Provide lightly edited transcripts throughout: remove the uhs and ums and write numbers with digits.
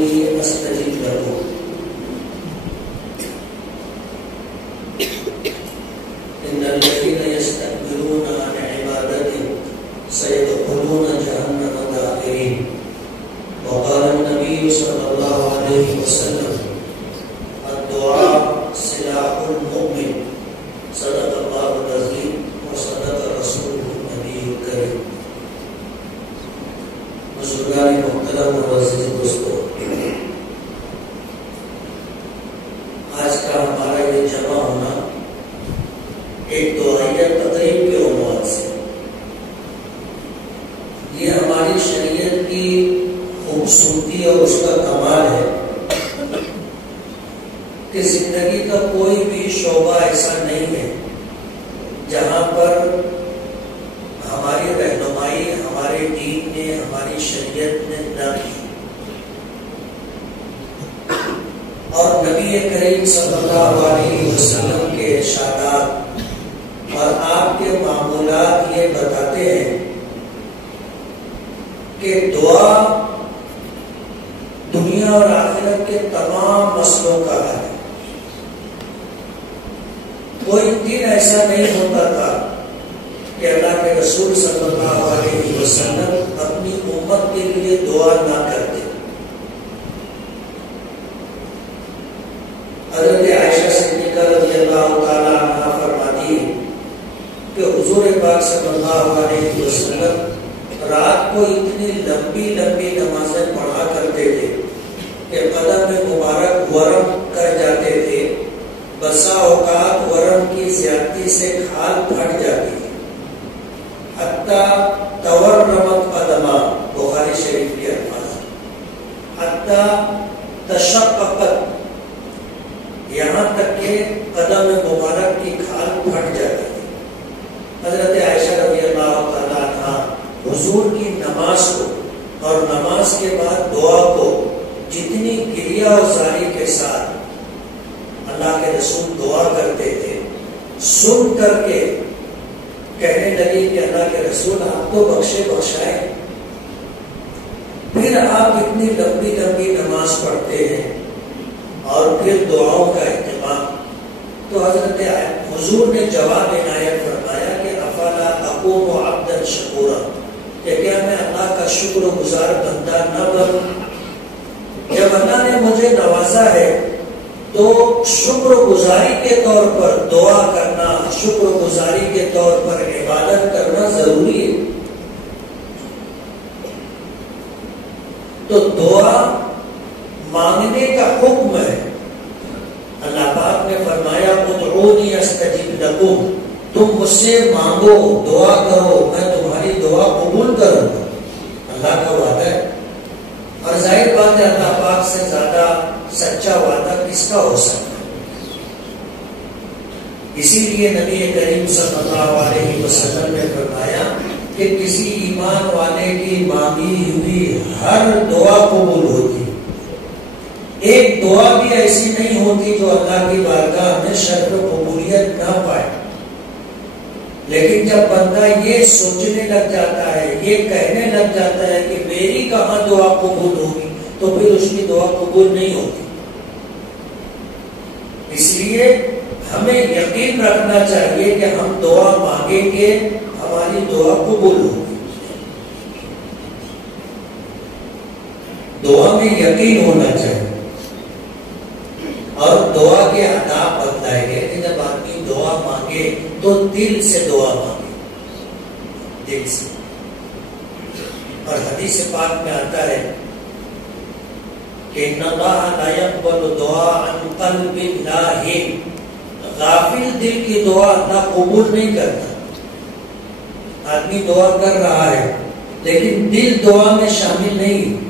ادعوني استجب لكم. ان الذين يستكبرون عن عبادتي سيدخلون جهنم داخرين. وقال النبي صلى الله عليه وسلم الدعاء سلاح المؤمن. صدق الله العظيم وصدق رسوله النبي الكريم. بزرگان محترم اور عزیز دوستو، آج کا ہمارا یہ جمع ہونا ایک دعائیہ تقریب کے عنوان سے، یہ ہماری شریعت کی خوبصورتی اور اس کا کمال ہے کہ زندگی کا کوئی بھی شعبہ ایسا نہیں ہے جہاں پر ہماری رہنمائی ہمارے دین نے، ہماری شریعت نے نہ کی. اور نبی کریم صلی اللہ علیہ وسلم کے ارشادات اور آپ کے معمولات یہ بتاتے ہیں کہ دعا دنیا اور آخرت کے تمام مسئلوں کا حل ہے. کوئی دن ایسا نہیں ہوتا تھا کہ اللہ کے رسول صلی اللہ علیہ وسلم اپنی امت کے لیے دعا نہ کرتے. حضرت عائشہ صدیقہ رضی اللہ تعالی عنہا فرماتی ہے کہ حضور پاک صلی اللہ علیہ وسلم رات کو اتنی لمبی لمبی نمازیں پڑھا کرتے تھے کہ قدم مبارک ورم کر جاتے تھے. بسا اوقات ورم کی زیادتی سے کھال پھٹ جاتی ہے. حتی تورمت قدما، بخاری شریف کے الفاظ، حتی تشققت، یہاں تک کہ قدم مبارک کی کھال پھٹ جاتی ہے. حضرت عائشہ رضی اللہ تعالیٰ عنہ حضور کی نماز کو اور نماز کے بعد دعا کو جتنی گریہ و زاری کے ساتھ اللہ کے رسول دعا کرتے تھے، سن کر کے کہنے لگے کہ اللہ کے رسول آپ تو بخشے بخشائے، پھر آپ اتنی لمبی لمبی نماز پڑھتے ہیں اور پھر دعاؤں کا اہتمام. تو حضرت حضور نے جواب عنایت فرمایا کہ افلا اکون عبدا شکورا، کہ کیا میں اللہ کا شکر گزار بندہ نہ بنوں؟ جب اللہ نے مجھے نوازا ہے تو شکر گزاری کے طور پر دعا کرنا، شکر گزاری کے طور پر عبادت کرنا ضروری ہے. تو دعا مانگنے کا حکم ہے. اللہ پاک نے فرمایا ادعونی استجب لکم، تم مجھ سے مانگو، دعا کرو، میں تمہاری دعا قبول کروں گا. اللہ کا وعدہ ہے، اور ظاہر بات ہے اللہ پاک سے زیادہ سچا وعدہ کس کا ہو سکتا ہے. اسی لیے نبی کریم صلی اللہ علیہ وسلم نے فرمایا کہ کسی ایمان والے کی مانگی ہوئی ہر دعا قبول ہوتی. ایک دعا بھی ایسی نہیں ہوتی جو اللہ کی بارگاہ میں شرف قبولیت نہ پائے. لیکن جب بندہ یہ سوچنے لگ جاتا ہے، یہ کہنے لگ جاتا ہے کہ میری کہاں دعا قبول ہوگی، تو پھر اس کی دعا قبول نہیں ہوتی. اس لیے ہمیں یقین رکھنا چاہیے کہ ہم دعا مانگیں گے، ہماری دعا قبول ہوگی. دعا میں یقین ہونا چاہیے. اور دعا کے آداب بتلائے گئے کہ جب آدمی دعا مانگے تو دل سے دعا مانگے، دل سے. اور حدیث پاک میں آتا ہے کہ ان اللہ لا يقبل دعاء عن قلب لاہ، غافل دل کی دعا اللہ قبول نہیں کرتا. آدمی دعا کر رہا ہے لیکن دل دعا میں شامل نہیں،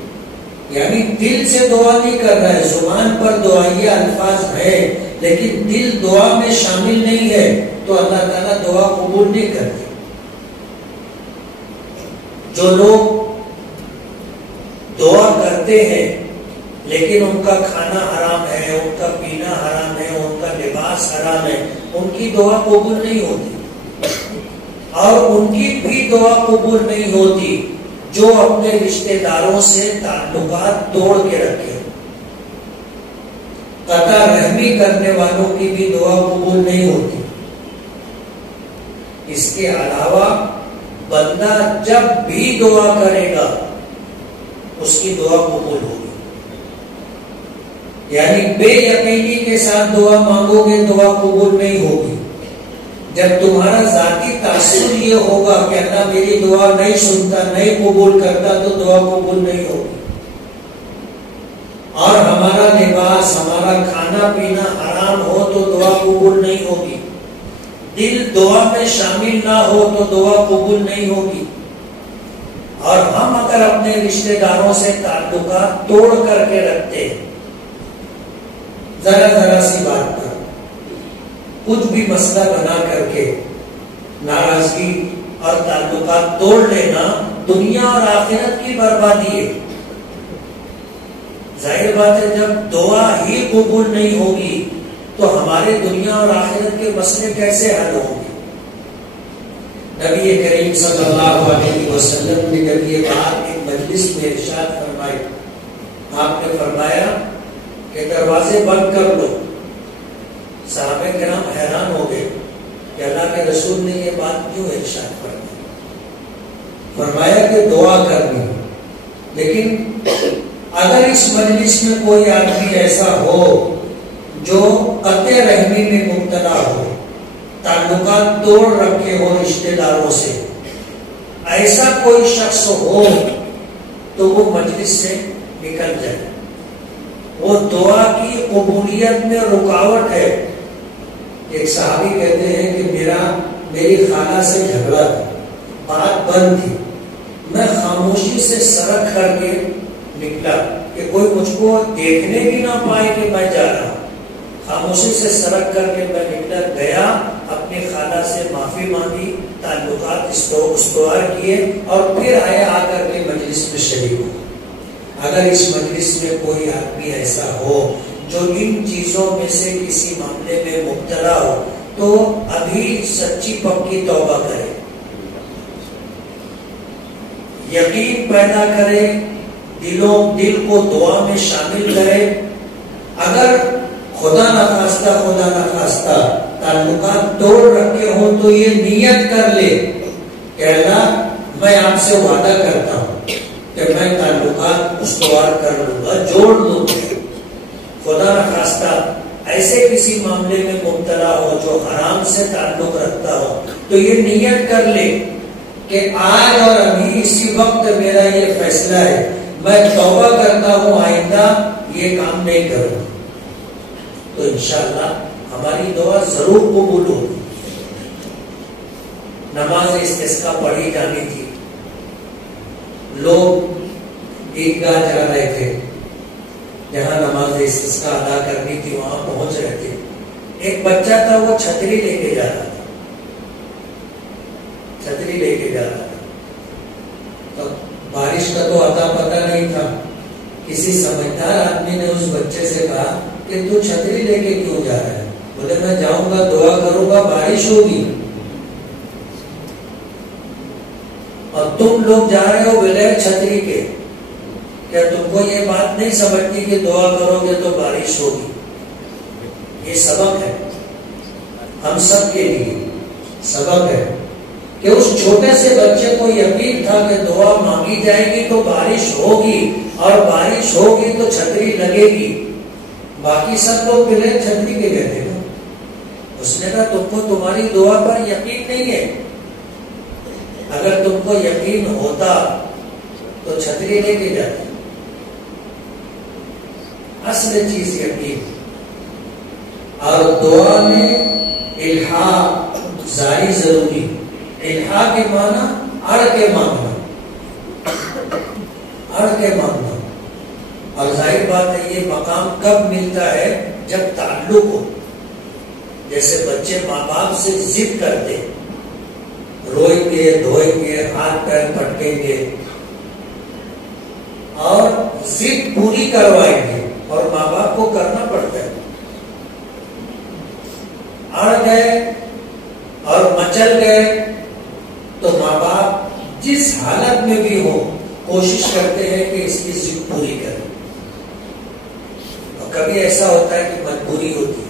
یعنی دل سے دعا نہیں کر رہا ہے، زبان پر دعائیہ الفاظ ہے لیکن دل دعا میں شامل نہیں ہے، تو اللہ تعالیٰ دعا قبول نہیں کرتے. جو لوگ دعا کرتے ہیں لیکن ان کا کھانا حرام ہے، ان کا پینا حرام ہے، ان کا لباس حرام ہے، ان کی دعا قبول نہیں ہوتی. اور ان کی بھی دعا قبول نہیں ہوتی جو اپنے رشتہ داروں سے تعلقات توڑ کے رکھے. قطع رحمی کرنے والوں کی بھی دعا قبول نہیں ہوتی. اس کے علاوہ بندہ جب بھی دعا کرے گا اس کی دعا قبول ہوگی. یعنی بے یقینی کے ساتھ دعا مانگو گے دعا قبول نہیں ہوگی. جب تمہارا ذاتی تاثر یہ ہوگا کہ اللہ میری دعا نہیں سنتا, نہیں قبول کرتا, تو دعا قبول نہیں ہوگی. اور ہمارا لباس, ہمارا کھانا پینا حرام ہو تو دعا قبول نہیں ہوگی. دل دعا میں شامل نہ ہو تو دعا قبول نہیں ہوگی. اور ہم اگر اپنے رشتہ داروں سے تعلقات توڑ کر کے رکھتے ہیں, ذرا سی بات پر کچھ بھی مسئلہ بنا کر کے ناراضگی اور تعلقات توڑ لینا دنیا اور آخرت کی بربادی ہے. ظاہر بات ہے جب دعا ہی قبول نہیں ہوگی تو ہمارے دنیا اور آخرت کے مسئلے کیسے حل ہوں گے؟ نبی کریم صلی اللہ علیہ وسلم نے جب یہ بات ایک مجلس میں ارشاد فرمائی, آپ نے فرمایا کہ دروازے بند کر لو. صحابہ کرام حیران ہو گئے کہ اللہ کے رسول نے یہ بات کیوں ارشاد فرمائی. فرمایا کہ دعا کرنی. لیکن اگر اس مجلس میں کوئی آدمی ایسا ہو جو قطع رحمی میں مبتلا ہو, تعلقات توڑ رکھے ہو رشتہ داروں سے, ایسا کوئی شخص ہو تو وہ مجلس سے نکل جائے. وہ دعا کی قبولیت میں رکاوٹ ہے. ایک صحابی کہتے ہیں کہ میری خالہ سے جھگڑا تھا, بات بند تھی, میں خاموشی سے سرک کر کے نکلا کہ کوئی مجھ کو دیکھنے بھی نہ پائے کہ میں جا رہا ہوں. خاموشی سے سرک کر کے میں نکلا, گیا, اپنی خالہ سے معافی مانگی, تعلقات استوار کیے اور پھر آ کر کے مجلس میں شریک ہو. اگر اس مجلس میں کوئی آدمی ایسا ہو جو ان چیزوں میں سے کسی معاملے میں مبتلا ہو تو ابھی سچی پکی توبہ کرے, یقین پیدا کرے, دل کو دعا میں شامل کرے. اگر خدا نخواستہ تعلقات توڑ رکھے ہوں تو یہ نیت کر لے کہ اللہ میں آپ سے وعدہ کرتا ہوں کہ میں تعلقات استوار کر لوں گا, جوڑ لوں گا. خدا نخواستہ ایسے کسی معاملے میں مبتلا ہو جو حرام سے تعلق رکھتا ہو تو یہ نیت کر لے کہ آج اور ابھی اسی وقت میرا یہ فیصلہ ہے, میں توبہ کرتا ہوں, آئندہ یہ کام نہیں کروں. تو انشاءاللہ ہماری دعا ضرور قبول ہوگی. نماز استسقاء پڑھی جانی تھی, لوگ عیدگاہ جا رہے تھے, جہاں نماز استسقاء ادا کرنی تھی وہاں پہنچ رہے تھے. ایک بچہ تھا, وہ چھتری لے کے جا رہا تھا, چھتری لے کے جا رہا تھا. تو بارش کا تو اتا پتہ نہیں تھا. کسی سمجھدار آدمی نے اس بچے سے کہا کہ تو چھتری لے کے کیوں جا رہا ہے؟ بولے میں جاؤں گا, دعا کروں گا, بارش ہوگی. اور تم لوگ جا رہے ہو بغیر چھتری کے, کیا تم کو یہ بات نہیں سمجھتی کہ دعا کرو گے تو بارش ہوگی؟ یہ سبق ہے, ہم سب کے لیے سبق ہے کہ اس چھوٹے سے بچے کو یقین تھا کہ دعا مانگی جائے گی تو بارش ہوگی, اور بارش ہوگی تو چھتری لگے گی. باقی سب لوگ بغیر چھتری کے گئے تھے. اس نے کہا تم کو تمہاری دعا پر یقین نہیں ہے. اگر تم کو یقین ہوتا تو چھتری لے کے جاتے. اصل چیز یقین. اور دعا میں الحاح ظاہری ضروری. الحاح کے معنی اڑ کے مانگنا, اڑ کے مانگنا. اور ظاہر بات ہے یہ مقام کب ملتا ہے؟ جب تعلق ہو. جیسے بچے ماں باپ سے ضد کرتے, روئیں گے, دھوئیں گے, ہاتھ پیر پٹکیں گے اور ضد پوری کروائیں گے, اور ماں باپ کو کرنا پڑتا ہے. اڑ گئے اور مچل گئے تو ماں باپ جس حالت میں بھی ہو کوشش کرتے ہیں کہ اس کی ضد پوری کریں. کبھی ایسا ہوتا ہے کہ مجبوری ہوتی ہے.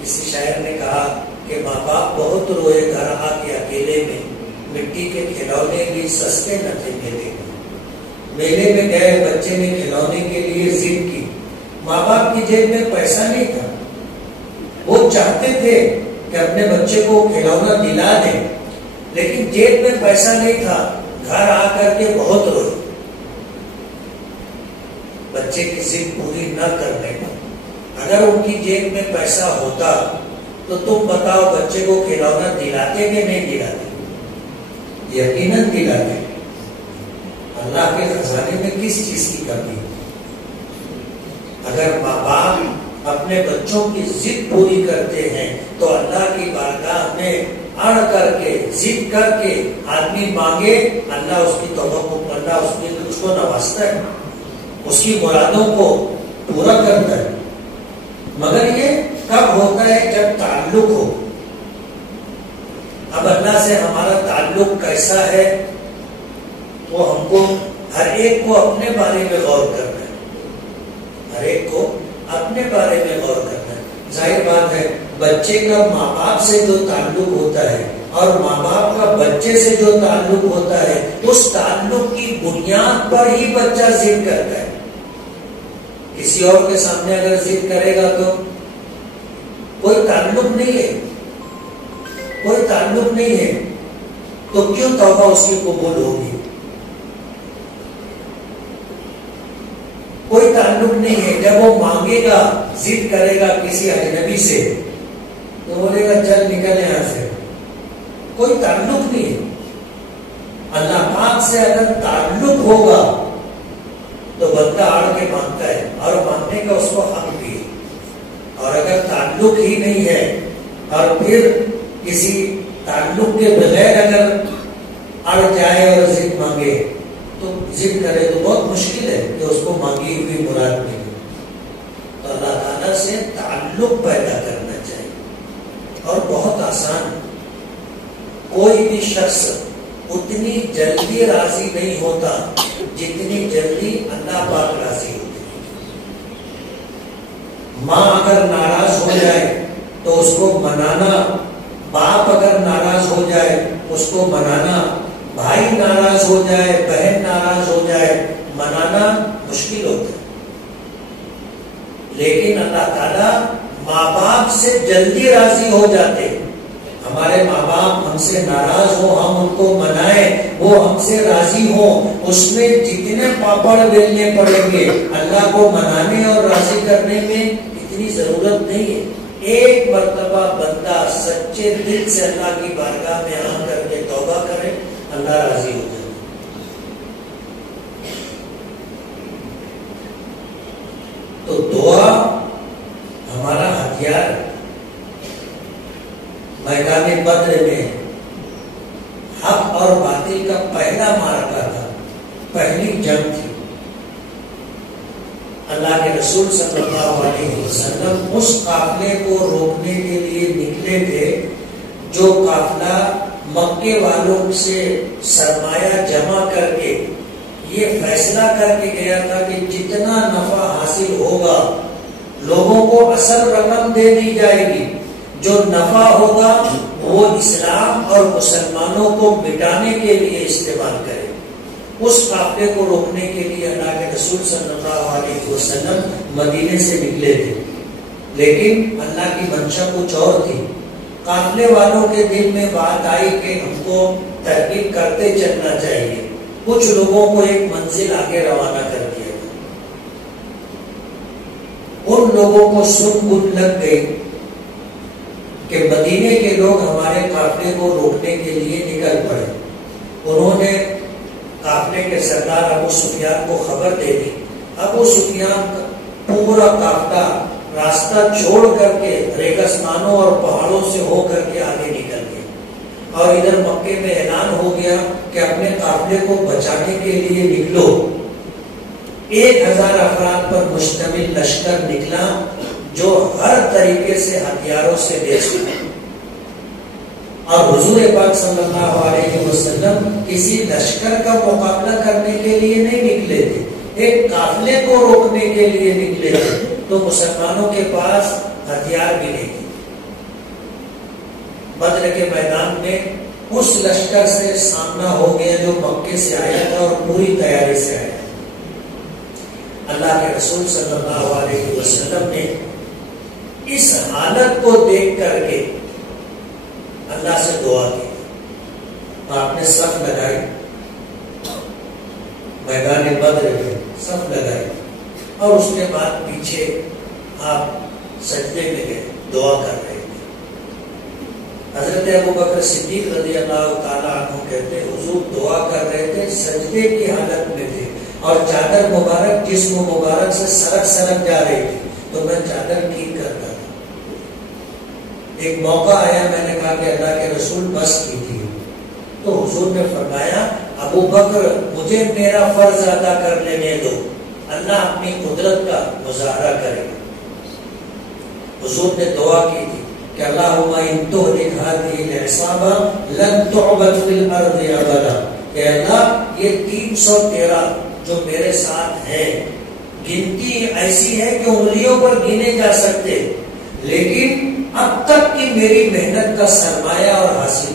کسی شاعر نے کہا کہ ماں باپ بہت روئے گھر آ کے اکیلے میں، مٹی کے کھلونے بھی سستے نہ تھے میلے میں. میلے میں گئے بچے نے کھلونے کے لیے ضد کی. ماں باپ کی جیب میں پیسہ نہیں تھا، وہ چاہتے تھے کہ اپنے بچے کو کھلونا دلا دیں، لیکن جیب میں پیسہ نہیں تھا. گھر آ کر کے بہت روئے بچے کی ضد پوری نہ کرنے کا. اگر ان کی جیب میں پیسہ ہوتا تو تم بتاؤ بچے کو کھلونا دلاتے کہ نہیں دلاتے؟ یقیناً دلاتے. اللہ کے خزانے میں کس چیز کی کمی ہے؟ اگر ماں باپ اپنے بچوں کی ضد پوری کرتے ہیں تو اللہ کی بارگاہ میں اڑ کر کے ضد کر کے آدمی مانگے، اللہ اس کی توبہ کو، اللہ اس کو نوازتا ہے، اس کی مرادوں کو پورا کرتا ہے. مگر یہ کب ہوتا ہے؟ جب تعلق ہو. اب اللہ سے ہمارا تعلق کیسا ہے وہ ہم کو ہر ایک کو اپنے بارے میں غور کرنا ہے. ہر ایک کو اپنے بارے میں غور کرنا ہے. ظاہر بات ہے بچے کا ماں باپ سے جو تعلق ہوتا ہے اور ماں باپ کا بچے سے جو تعلق ہوتا ہے، اس تعلق کی بنیاد پر ہی بچہ ضد کرتا ہے. کسی اور کے سامنے اگر ضد کرے گا تو کوئی تعلق نہیں ہے، کوئی تعلق نہیں ہے، تو کیوں توبہ اس کی قبول ہوگی؟ کوئی تعلق نہیں ہے. جب وہ مانگے گا، ضد کرے گا کسی اجنبی سے تو بولے گا چل نکل یہاں سے. کوئی تعلق نہیں ہے. اللہ پاک سے اگر تعلق ہوگا تو بندہ آڑ کے مانگتا ہے اور مانگنے کا اس کو حق بھی ہے. اور اگر تعلق ہی نہیں ہے اور پھر کسی تعلق کے بغیر اگر اڑ جائے اور ضد مانگے تو ضد کرے تو بہت مشکل ہے کہ اس کو مانگی ہوئی مراد ملے. تو اللہ تعالیٰ سے تعلق پیدا کرنا چاہیے اور بہت آسان. کوئی بھی شخص اتنی جلدی راضی نہیں ہوتا جتنی جلدی اللہ پاک راضی ہوتے ہیں. ماں اگر ناراض ہو جائے تو اس کو منانا، باپ اگر ناراض ہو جائے اس کو منانا، بھائی ناراض ہو جائے، بہن ناراض ہو جائے، منانا مشکل ہوتا ہے. لیکن اللہ تعالیٰ ماں باپ سے جلدی راضی ہو جاتے. ہمارے ماں باپ ہم سے ناراض ہو، ہم ان کو منائیں، وہ ہم سے راضی ہوں، اس میں جتنے پاپڑ بیلنے پڑیں گے اللہ کو منانے اور راضی کرنے میں اتنی ضرورت نہیں ہے. ایک مرتبہ بندہ سچے دل سے اللہ کی بارگاہ میں آ کر کے توبہ کرے، اللہ راضی ہو جائے. تو دعا ہمارا ہتھیار ہے. میدان بدر میں حق اور باطل کا پہلا معرکہ تھا، پہلی جنگ تھی. اللہ کے رسول صلی اللہ علیہ وسلم اس قافلے کو روکنے کے لیے نکلے تھے جو قافلہ مکے والوں سے سرمایہ جمع کر کے یہ فیصلہ کر کے گیا تھا کہ جتنا نفع حاصل ہوگا لوگوں کو اصل رقم دے دی جائے گی، جو نفع ہوگا وہ اسلام اور مسلمانوں کو مٹانے کے لیے استعمال کرے. اس قافلے کو روکنے کے لیے اللہ کے رسول صلی اللہ علیہ وسلم مدینے سے نکلے تھے، لیکن اللہ کی منشا کچھ اور تھی. قافلے والوں کے دل میں بات آئی کہ ہم کو ترغیب کرتے چلنا چاہیے. کچھ لوگوں کو ایک منزل آگے روانہ کر دیا گیا. ان لوگوں کو سن بن لگ گئی کہ مدینے کے لوگ ہمارے قافلے کو روکنے کے لیے نکل پڑے. انہوں نے قافلے کے سردار ابو سفیان کو خبر دے دی. ابو سفیان کا پورا قافلہ راستہ چھوڑ کر کے ریگستانوں اور پہاڑوں سے ہو کر کے آگے نکل گئے، اور ادھر مکے میں اعلان ہو گیا کہ اپنے قافلے کو بچانے کے لیے نکلو. 1000 افراد پر مشتمل لشکر نکلا جو ہر طریقے سے ہتھیاروں سے لیس تھا. اور حضور پاک صلی اللہ علیہ وسلم کسی لشکر کا مقابلہ کرنے کے لیے نہیں نکلے تھے، ایک قافلے کو روکنے کے لیے نکلے تھے. تو مسلمانوں کے پاس ہتھیار بھی نہیں تھے. بدر کے میدان میں اس لشکر سے سامنا ہو گیا جو مکے سے آیا تھا اور پوری تیاری سے آیا. اللہ کے رسول صلی اللہ علیہ وسلم نے اس حالت کو دیکھ کر کے اللہ سے دعا کی. آپ نے صف لگائی, میدان بدر میں صف لگائی, اور اس کے بعد پیچھے آپ سجدے میں گئے, دعا کر رہے تھے. حضرت ابوبکر صدیق رضی اللہ تعالیٰ عنہ کہتے حضور دعا کر رہے تھے, سجدے کی حالت میں تھے, اور چادر مبارک جسم مبارک سے سرک سرک جا رہی تھی, تو میں چادر ٹھیک کرتا تھا. ایک موقع آیا, میں نے کہا کہ اللہ کے رسول بس کیجیے, تو حضور نے فرمایا ابوبکر مجھے میرا فرض ادا کر لینے دو, اللہ اپنی قدرت کا مظاہرہ کرے. حضور نے دعا کی تھی کہ اللہم ان تہلک ہذہ العصابہ لن تعبد فی الارض ابدا, کہ اللہ یہ 313 جو میرے ساتھ ہے, گنتی ایسی ہے کہ انگلیوں پر گنے جا سکتے, لیکن اب تک کی میری محنت کا سرمایہ اور حاصل,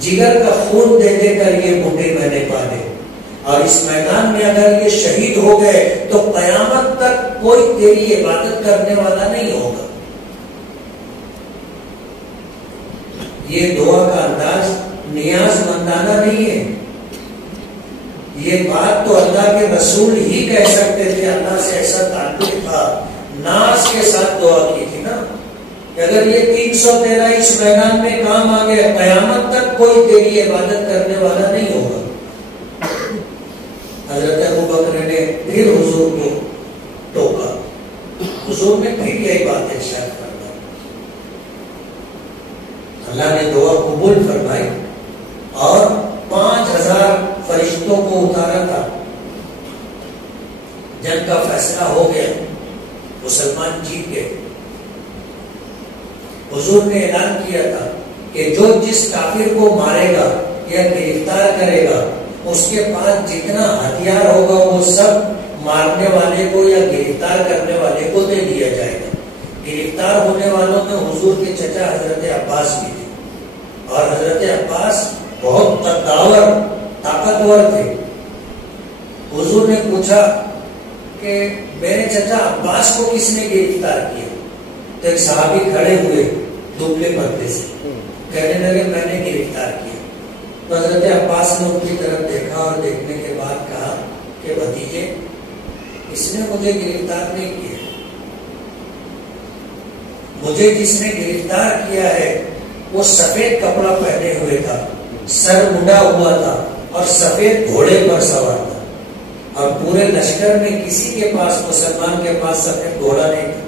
جگر کا خون دے دے کر یہ بوٹے میں نے پالے, اور اس میدان میں اگر یہ شہید ہو گئے تو قیامت تک کوئی تیری عبادت کرنے والا نہیں ہوگا. یہ دعا کا انداز نیاز مندانہ نہیں ہے, یہ بات تو اللہ کے رسول ہی کہہ سکتے تھے. اللہ سے ایسا تعلق تھا, ناز کے ساتھ دعا کی تھی نا, کہ اگر یہ 313 اس میدان میں کام آ گئے, قیامت تک کوئی تیری عبادت کرنے والا نہیں ہوگا. حضرت ابوبکر نے پھر حضور کو ٹوکا, حضور نے پھر یہی بات ارشاد فرمائی. اللہ نے دعا قبول فرمائی اور 5000 فرشتوں کو اتارا تھا. جنگ کا فیصلہ ہو گیا, مسلمان جیت گئے. حضور نے اعلان کیا تھا کہ جو جس کافر کو مارے گا یا گرفتار کرے گا, اس کے پاس جتنا ہتھیار ہوگا وہ سب مارنے والے کو یا گرفتار کرنے والے کو دے دیا جائے گا. گرفتار ہونے والوں میں حضور کے چچا حضرت عباس بھی تھے, اور حضرت عباس بہت قداور طاقتور تھے. حضور نے پوچھا کہ میرے چچا عباس کو کس نے گرفتار کیا, تو ایک صحابی کھڑے ہوئے دبلے پردے سے, کہنے لگے میں نے گرفتار کیا. تو حضرت عباس نے ان کی طرف دیکھا اور دیکھنے کے بعد کہا کہ بھتیجے اس نے مجھے گرفتار نہیں کیا, مجھے جس نے گرفتار کیا ہے وہ سفید کپڑا پہنے ہوئے تھا, سر منڈا ہوا تھا, اور سفید گھوڑے پر سوار تھا, اور پورے لشکر میں کسی کے پاس, مسلمان کے پاس سفید گھوڑا نہیں تھا.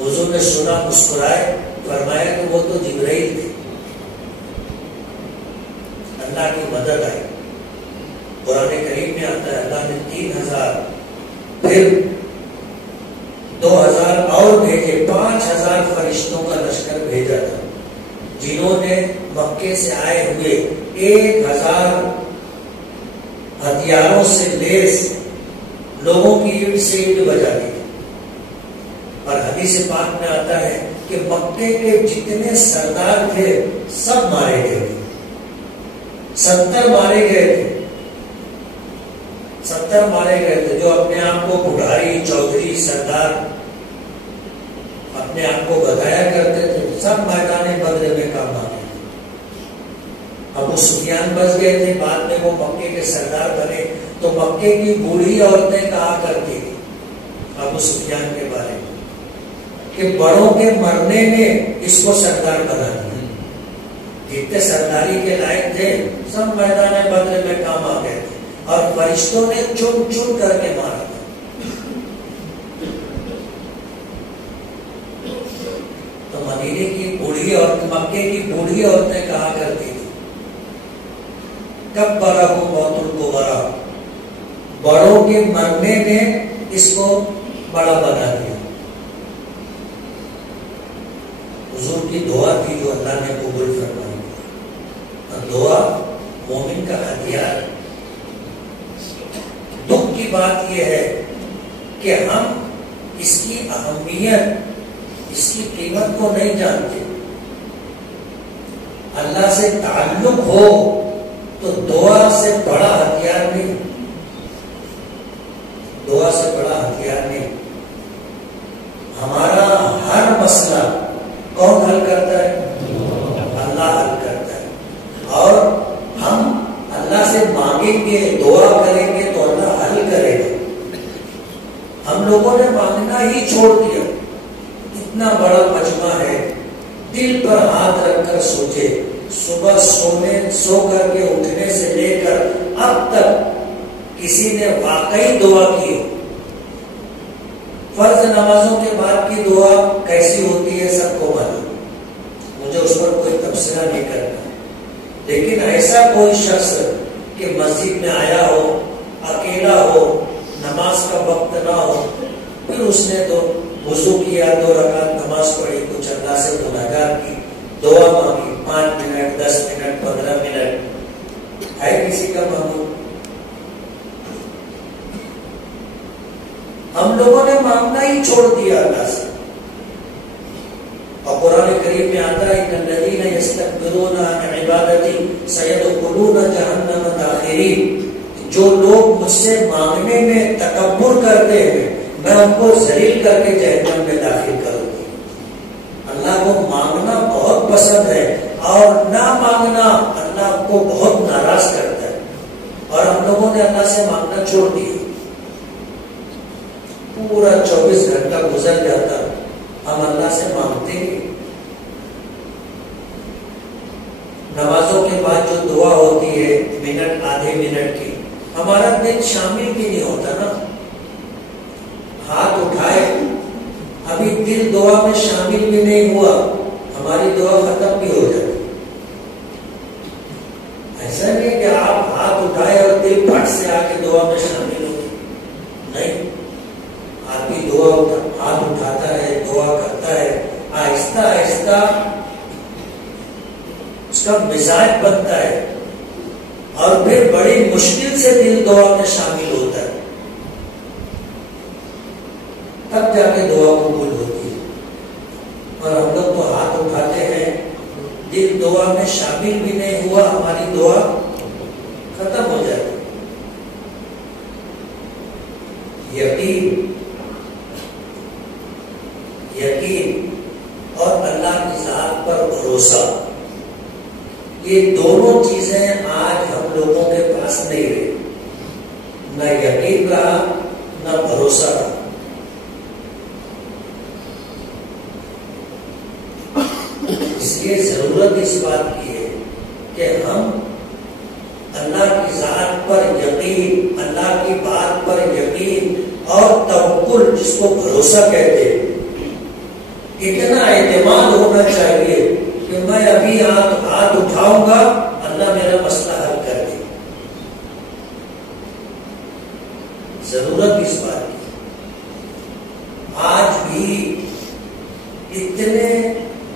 حضور نے سنا, مسکرائے, فرمایا کہ وہ تو جبرائیل تھے. اللہ کی مدد آئی. قرآن کریم میں آتا ہے اللہ نے 3000 پھر 2000 اور بھیجے, 5000 فرشتوں کا لشکر بھیجا تھا, جنہوں نے مکے سے آئے ہوئے 1000 ہتھیاروں سے لیس لوگوں کی اینٹ سے اینٹ بجا دی. اور حدیث پاک میں آتا ہے کہ مکے کے جتنے سردار تھے سب مارے گئے تھے, 70 مارے گئے تھے, 70 مارے گئے تھے. جو اپنے آپ کو بڑھاری, چودھری, سردار اپنے آپ کو بتایا کرتے تھے, سب میدان بدر میں کام آ گئے. ابو سفیان بچ گئے تھے, بعد میں وہ مکے کے سردار بنے. تو مکے کی بوڑھی عورتیں کہا کرتی تھی ابو سفیان کے بارے میں کہ بڑوں کے مرنے نے اس کو سردار بنا دیا. جتنے سرداری کے لائق تھے سب میدان بدر میں کام آ گئے تھے, اور فرشتوں نے چن چن کر کے مارا تھا. تو مدینے کی بوڑھی اور مکے کی بوڑھی عورتیں کہا کرتی تھی کب بڑا کو موت کو بڑا, بڑوں کے مرنے نے اس کو بڑا بنا دیا. حضور کی دعا تھی جو اللہ نے قبول فرمائی. دعا مومن کا ہتھیار. دکھ کی بات یہ ہے کہ ہم اس کی اہمیت، اس کی قیمت کو نہیں جانتے. اللہ سے تعلق ہو تو دعا سے بڑا ہتھیار نہیں، دعا سے بڑا ہتھیار نہیں. ہمارا ہر مسئلہ کون حل کرتا ہے؟ اللہ حل کرتا ہے. اور ہم اللہ سے مانگیں گے، دعا کریں گے تو اللہ حل کرے گا. ہم لوگوں نے مانگنا ہی چھوڑ دیا. اتنا بڑا مجمع ہے، دل پر ہاتھ رکھ کر سوچے، صبح سو کر کے اٹھنے سے لے کر اب تک کسی نے واقعی دعا کی ہو. فرض نمازوں کے بعد کی دعا کیسی ہوتی ہے سب کو معلوم، مجھے اس پر کوئی تبصرہ نہیں کرنا. لیکن ایسا کوئی شخص کہ مسجد میں آیا ہو، اکیلا ہو، نماز کا وقت نہ ہو، پھر اس نے تو وضو کیا، 2 رکعت نماز پڑھی، کچھ اللہ سے مناجات کی، دعا مانگی، 5 منٹ 10 منٹ 15 منٹ، ہے کسی کا معمول؟ ہم لوگوں نے مانگنا ہی چھوڑ دیا اللہ سے. اور قرآن کریم میں آتا ہے ان الذین یستکبرون عن عبادتی سیدخلون جہنم داخرین. جو لوگ مجھ سے مانگنے میں تکبر کرتے ہیں میں ان کو ذلیل کر کے جہنم میں داخل کروں گی. اللہ کو مانگنا بہت پسند ہے اور نہ مانگنا اللہ کو بہت ناراض کرتا ہے. اور ہم لوگوں نے اللہ سے مانگنا چھوڑ دیا. پورا 24 گھنٹہ گزر جاتا، ہم اللہ سے مانگتے ہیں. نمازوں کے بعد جو دعا ہوتی ہے منٹ آدھے منٹ کی، ہمارا دل شامل بھی نہیں ہوتا نا. ہاتھ اٹھائے، ابھی دل دعا میں شامل بھی نہیں ہوا، ہماری دعا ختم بھی ہو جاتی. ایسا نہیں کہ آپ ہاتھ اٹھائے اور دل پھٹ سے آ کے دعا میں شامل ہو، نہیں. آدمی دعا ہاتھ اٹھاتا ہے، دعا کرتا ہے، آہستہ آہستہ اس کا مزاج بنتا ہے اور پھر بڑی مشکل سے دل دعا میں شامل ہوتا ہے، تب جا کے دعا قبول ہوتی ہے. اور ہم لوگ تو ہاتھ اٹھاتے ہیں، دل دعا میں شامل بھی نہیں ہوا، ہماری دعا ختم ہو جاتی. یقین اور اللہ کی ذات پر بھروسہ، یہ دونوں چیزیں آج ہم لوگوں کے پاس نہیں رہی. نہ یقین رہا نہ بھروسہ رہا. اس لیے ضرورت اس بات کی ہے کہ ہم اللہ کی ذات پر یقین، اللہ کی بات پر یقین اور توکل، جس کو بھروسہ کہتے ہیں، اتنا اعتماد ہونا چاہیے کہ میں ابھی ہاتھ اٹھاؤں گا، اللہ میرا مسئلہ حل کر دے. ضرورت اس بات کی. آج بھی اتنے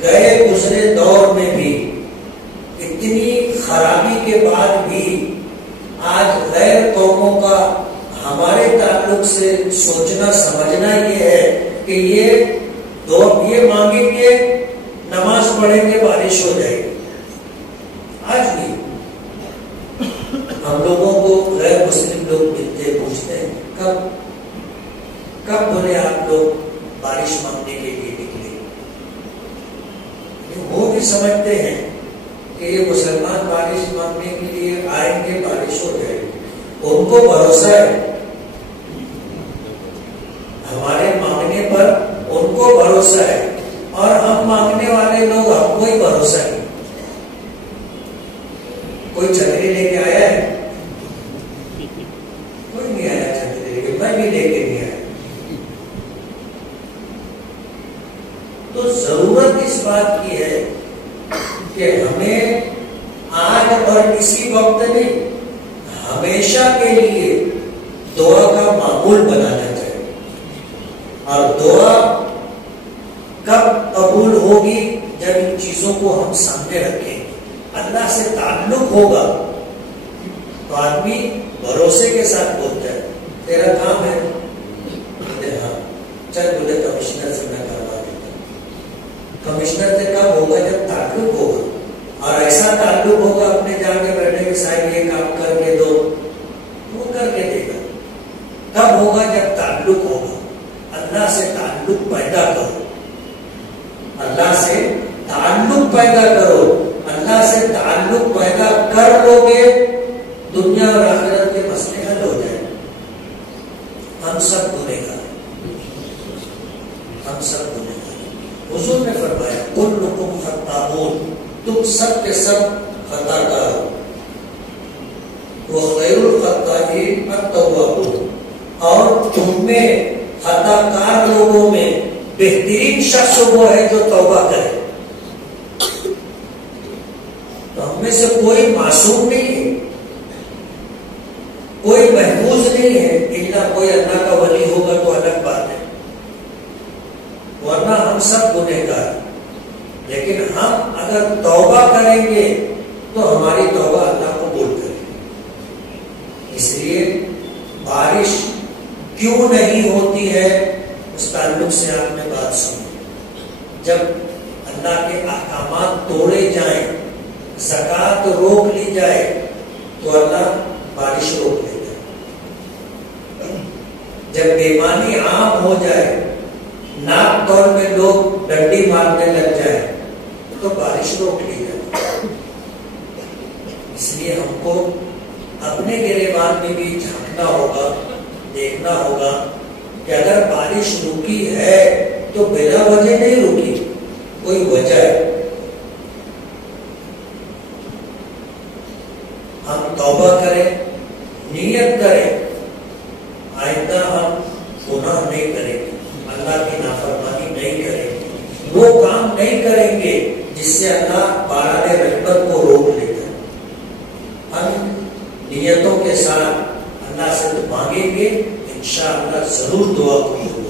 گئے گزرے دور میں بھی، اتنی خرابی کے بعد بھی آج غیر قوموں کا ہمارے تعلق سے سوچنا سمجھنا یہ ہے کہ یہ مانگیں گے، نماز پڑھیں گے، بارش ہو جائے گی. آج بھی ہم لوگوں کو غیر مسلم لوگ ملتے پوچھتے ہیں کب بولے آپ لوگ بارش مانگنے کے لیے نکلے. وہ بھی سمجھتے ہیں کہ یہ مسلمان بارش مانگنے کے لیے آئیں گے، بارش ہو جائے گی. ان کو بھروسہ ہے ہمارے مانگنے پر، ان کو بھروسہ ہے. اور ہم مانگنے والے لوگ، ہم کو ہی بھروسہ ہے. کوئی چھتری لے کے آیا ہے؟ کوئی نہیں آیا چھتری لے کے، میں بھی لے کے نہیں آیا. تو ضرورت اس بات کی ہے کہ ہمیں آج اور اسی وقت نہیں، ہمیشہ کے لیے دعا کا معمول بنانا چاہیے. اور دعا کب قبول ہوگی؟ جب ان چیزوں کو ہم سامنے رکھیں گے. اللہ سے تعلق ہوگا تو آدمی بھروسے کے ساتھ بولتا ہے تیرا کام ہے، ہاں چل بولے کمشنر سے میں کروا دیتا ہوں. کمشنر سے کب ہوگا؟ جب تعلق ہوگا، اور ایسا تعلق ہوگا اپنے جا کے بیٹھے کہ صاحب یہ کام کر کے دو، وہ کر کے دے گا. کب ہوگا؟ جب تعلق ہوگا. اللہ سے تعلق پیدا کرو، اللہ سے تعلق پیدا کرو. اللہ سے تعلق پیدا کر لو گے دنیا اور آخرت کے مسئلے حل ہو جائیں. ہم سب گنہگار، ہم سب گنہگار. حضور نے فرمایا کلکم خطاؤن، تم سب کے سب خطا کار ہو. وخیر الخطائین التوابون، اور تم میں خطا کار لوگوں میں بہترین شخص وہ ہے جو توبہ کرے. تو ہم میں سے کوئی معصوم نہیں ہے، کوئی محفوظ نہیں ہے، الا کوئی اللہ کا ولی ہوگا تو الگ بات ہے، ورنہ ہم سب گنہگار. لیکن ہم اگر توبہ کریں گے تو ہماری توبہ اللہ قبول کرے گی. اس لیے بارش کیوں نہیں ہوتی ہے اس تعلق سے آپ نے بات سنی. جب اللہ کے احکامات توڑے جائیں، زکوٰۃ روک لی جائے تو اللہ بارش روک لیتا ہے. جب بیمانی عام ہو جائے، ناک طور میں لوگ ڈنڈی مارنے لگ جائے تو بارش روک لی جائے. اس لیے ہم کو اپنے گریبان میں بھی جھانکنا ہوگا، دیکھنا ہوگا کہ اگر بارش رکی ہے تو بلا وجہ نہیں رکی، کوئی وجہ ہے. ہم توبہ کریں، نیت کریں، آئندہ ہم گناہ نہیں کریں گے، اللہ کی نافرمانی نہیں کریں گے، وہ کام نہیں کریں گے جس سے اللہ باران رحمت کو روک لیتا ہے. ہم نیتوں کے ساتھ اللہ سے مانگیں گے، انشاءاللہ ضرور دعا قبول